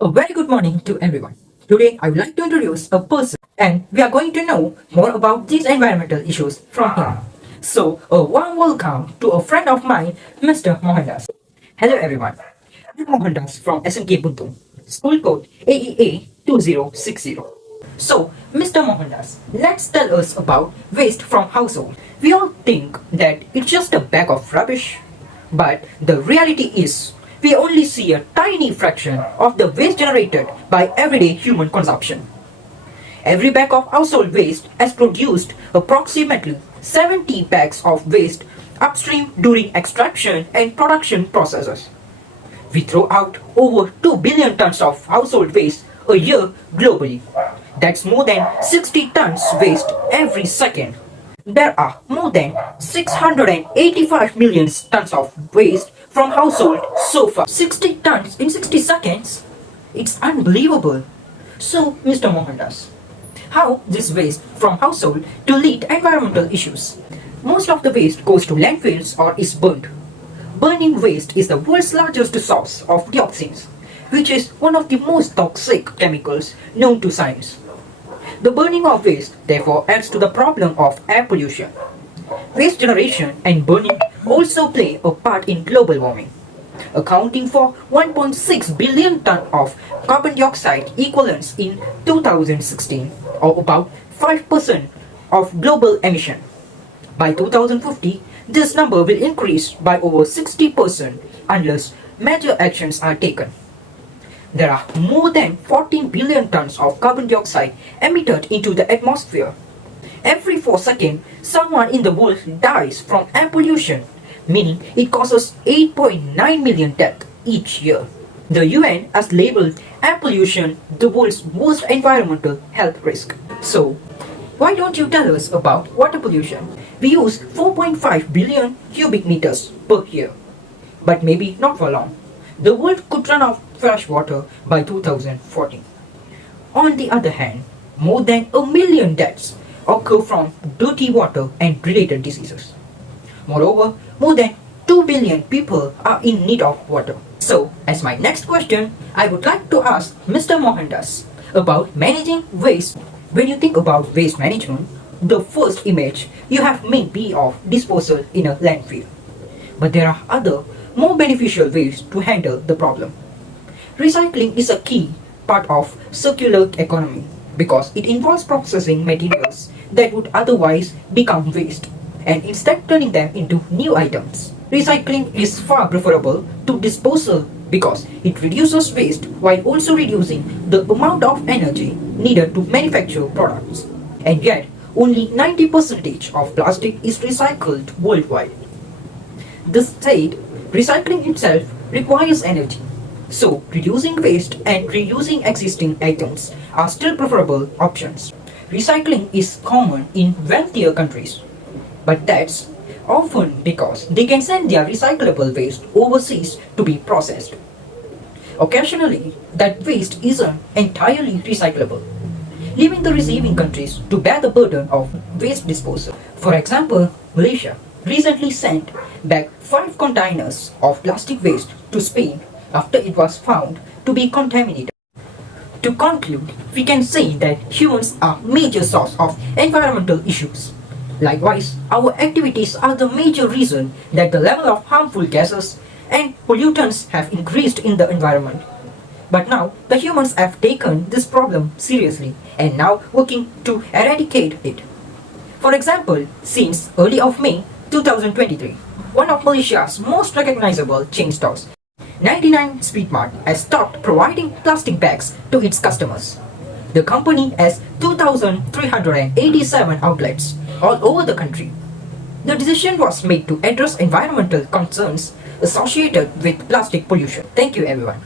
A very good morning to everyone. Today I would like to introduce a person and we are going to know more about these environmental issues from him. So, a warm welcome to a friend of mine, Mr. Mohandass. Hello everyone. I'm Mohandass from SNK Buntu, school code AEA 2060. So, Mr. Mohandass, let's tell us about waste from household. We all think that it's just a bag of rubbish, but the reality is we only see a tiny fraction of the waste generated by everyday human consumption. Every bag of household waste has produced approximately 70 bags of waste upstream during extraction and production processes. We throw out over 2 billion tons of household waste a year globally. That's more than 60 tons waste every second. There are more than 685 million tons of waste from household so far. 60 tons in 60 seconds? It's unbelievable. So, Mr. Mohandass, how this waste from household to lead environmental issues? Most of the waste goes to landfills or is burnt. Burning waste is the world's largest source of dioxins, which is one of the most toxic chemicals known to science. The burning of waste therefore adds to the problem of air pollution. Waste generation and burning also play a part in global warming, accounting for 1.6 billion tons of carbon dioxide equivalents in 2016, or about 5% of global emission. By 2050, this number will increase by over 60% unless major actions are taken. There are more than 14 billion tons of carbon dioxide emitted into the atmosphere. Every 4 seconds, someone in the world dies from air pollution, meaning it causes 8.9 million deaths each year. The UN has labeled air pollution the world's worst environmental health risk. So, why don't you tell us about water pollution? We use 4.5 billion cubic meters per year, but maybe not for long. The world could run out of fresh water by 2040. On the other hand, more than 1 million deaths occur from dirty water and related diseases. Moreover, more than 2 billion people are in need of water. So, as my next question, I would like to ask Mr. Mohandass about managing waste. When you think about waste management, the first image you have may be of disposal in a landfill. But there are other, more beneficial ways to handle the problem. Recycling is a key part of circular economy because it involves processing materials that would otherwise become waste and instead turning them into new items. Recycling is far preferable to disposal because it reduces waste while also reducing the amount of energy needed to manufacture products. And yet, only 90% of plastic is recycled worldwide. This said, recycling itself requires energy. So, reducing waste and reusing existing items are still preferable options. Recycling is common in wealthier countries, but that's often because they can send their recyclable waste overseas to be processed. Occasionally, that waste isn't entirely recyclable, leaving the receiving countries to bear the burden of waste disposal. For example, Malaysia recently sent back 5 containers of plastic waste to Spain after it was found to be contaminated. To conclude, we can say that humans are major source of environmental issues. Likewise, our activities are the major reason that the level of harmful gases and pollutants have increased in the environment. But now, the humans have taken this problem seriously and now working to eradicate it. For example, since early of May 2023, one of Malaysia's most recognizable chain stores, 99 Speed Mart, has stopped providing plastic bags to its customers. The company has 2,387 outlets all over the country. The decision was made to address environmental concerns associated with plastic pollution. Thank you everyone.